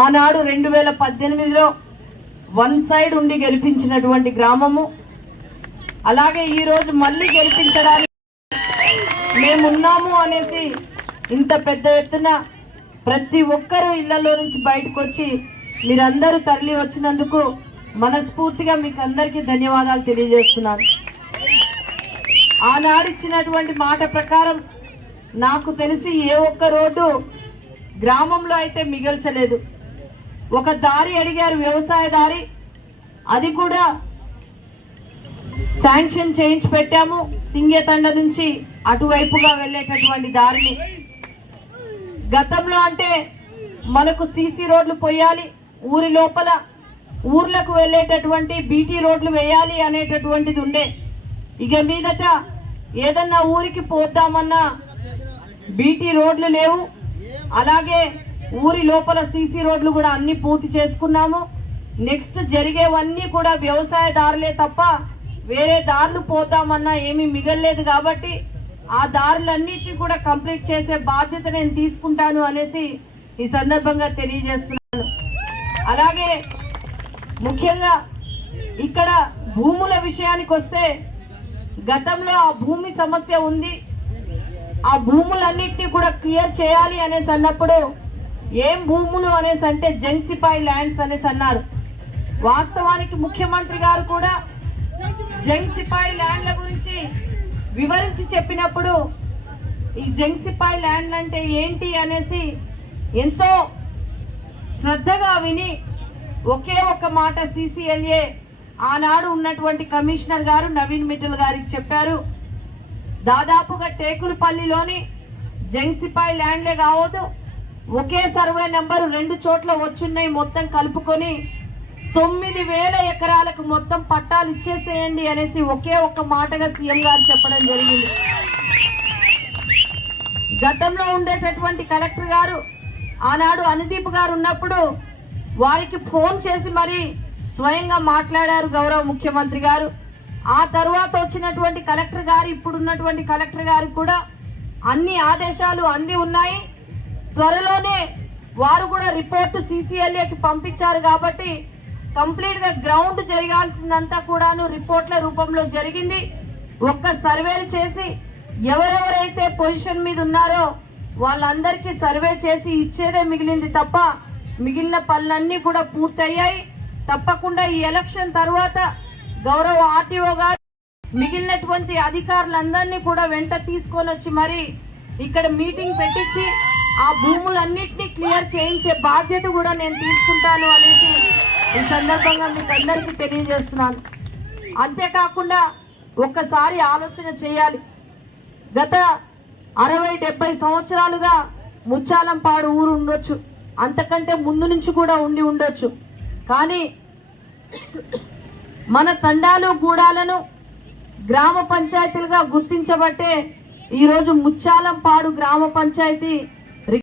ఆనాడు 2018లో one side ఉండి గెలిపించినటువంటి గ్రామము. అలాగే ఈరోజు మళ్ళీ గెలిపించడానికి మేమున్నాము అనేసి ఇంత పెద్ద ఎత్తున ప్రతి ఒక్కరూ ఇళ్లలో నుంచి బయటకు వచ్చి మీరందరూ తరలి వచ్చినందుకు మనస్ఫూర్తిగా మీకు అందరికీ ధన్యవాదాలు తెలియజేస్తున్నాను. ఆనాడిచ్చినటువంటి మాట ప్రకారం నాకు తెలిసి ఏ ఒక్క రోడ్డు గ్రామంలో అయితే మిగల్చలేదు. ఒక దారి అడిగారు, వ్యవసాయ దారి, అది కూడా శాంక్షన్ చేయించి పెట్టాము. సింగేతండ నుంచి అటువైపుగా వెళ్ళేటటువంటి దారిని గతంలో అంటే మనకు సీసీ రోడ్లు పోయాలి, ఊరి లోపల ఊర్లకు వెళ్ళేటటువంటి బీటీ రోడ్లు వేయాలి అనేటటువంటిది ఉండే. ఇక మీదట ఏదన్నా ఊరికి పోద్దామన్నా బీటీ రోడ్లు లేవు. అలాగే ఊరి లోపల సీసీ రోడ్లు కూడా అన్ని పూర్తి చేసుకున్నాము. నెక్స్ట్ జరిగేవన్నీ కూడా వ్యవసాయ దారులే తప్ప వేరే దారులు పోతామన్నా ఏమీ మిగల్లేదు. కాబట్టి ఆ దారులన్నిటినీ కూడా కంప్లీట్ చేసే బాధ్యత నేను తీసుకుంటాను అనేసి ఈ సందర్భంగా తెలియజేస్తున్నాను. అలాగే ముఖ్యంగా ఇక్కడ భూముల విషయానికి వస్తే గతంలో ఆ భూమి సమస్య ఉంది. ఆ భూములన్నిటినీ కూడా క్లియర్ చేయాలి అనేసి అన్నప్పుడు ఏం భూములు అనేసి అంటే జంగ్సిపాయ్ ల్యాండ్స్ అనేసి అన్నారు. వాస్తవానికి ముఖ్యమంత్రి గారు కూడా జంగ్సిపాయ్ ల్యాండ్ల గురించి వివరించి చెప్పినప్పుడు ఈ జంగ్సిపాయ్ ల్యాండ్ అంటే ఏంటి అనేసి ఎంతో శ్రద్ధగా విని ఒకే ఒక మాట CCLA ఆనాడు ఉన్నటువంటి కమిషనర్ గారు నవీన్ మిట్టల్ గారికి చెప్పారు. దాదాపుగా టేకులపల్లిలోని జంగ్సిపాయ్ ల్యాండ్లే కావద్దు, ఒకే సర్వే నెంబరు 2 చోట్ల వచ్చున్నాయి, మొత్తం కలుపుకొని 9,000 ఎకరాలకు మొత్తం పట్టాలు ఇచ్చేసేయండి అనేసి ఒకే ఒక్క మాటగా సీఎం గారు చెప్పడం జరిగింది. గతంలో ఉండేటటువంటి కలెక్టర్ గారు ఆనాడు అనుదీప్ గారు ఉన్నప్పుడు వారికి ఫోన్ చేసి మరి స్వయంగా మాట్లాడారు గౌరవ ముఖ్యమంత్రి గారు. ఆ తర్వాత వచ్చినటువంటి కలెక్టర్ గారు, ఇప్పుడున్నటువంటి కలెక్టర్ గారికి కూడా అన్ని ఆదేశాలు అంది ఉన్నాయి. త్వరలోనే వారు కూడా రిపోర్టు CCLAకి పంపించారు. కాబట్టి కంప్లీట్ గా గ్రౌండ్ జరగాల్సిందంతా కూడాను రిపోర్ట్ల రూపంలో జరిగింది. ఒక్క సర్వేలు చేసి ఎవరెవరైతే పొజిషన్ మీద ఉన్నారో వాళ్ళందరికీ సర్వే చేసి ఇచ్చేదే మిగిలింది తప్ప మిగిలిన పనులన్నీ కూడా పూర్తయ్యాయి. తప్పకుండా ఈ ఎలక్షన్ తర్వాత గౌరవ RTO గారు మిగిలినటువంటి అధికారులందరినీ కూడా వెంట తీసుకొని వచ్చి మరి ఇక్కడ మీటింగ్ పెట్టించి ఆ భూములన్నిటినీ క్లియర్ చేయించే బాధ్యత కూడా నేను తీసుకుంటాను అనేసి ఈ సందర్భంగా మీకు అందరికీ తెలియజేస్తున్నాను. అంతేకాకుండా ఒక్కసారి ఆలోచన చేయాలి. గత 60-70 సంవత్సరాలుగా ముచ్చాలంపాడు ఊరు ఉండొచ్చు, అంతకంటే ముందు నుంచి కూడా ఉండి ఉండొచ్చు. కానీ మన తండాలు గూడాలను గ్రామ పంచాయతీలుగా గుర్తించబట్టే ఈరోజు ముచ్చాలంపాడు గ్రామ పంచాయతీ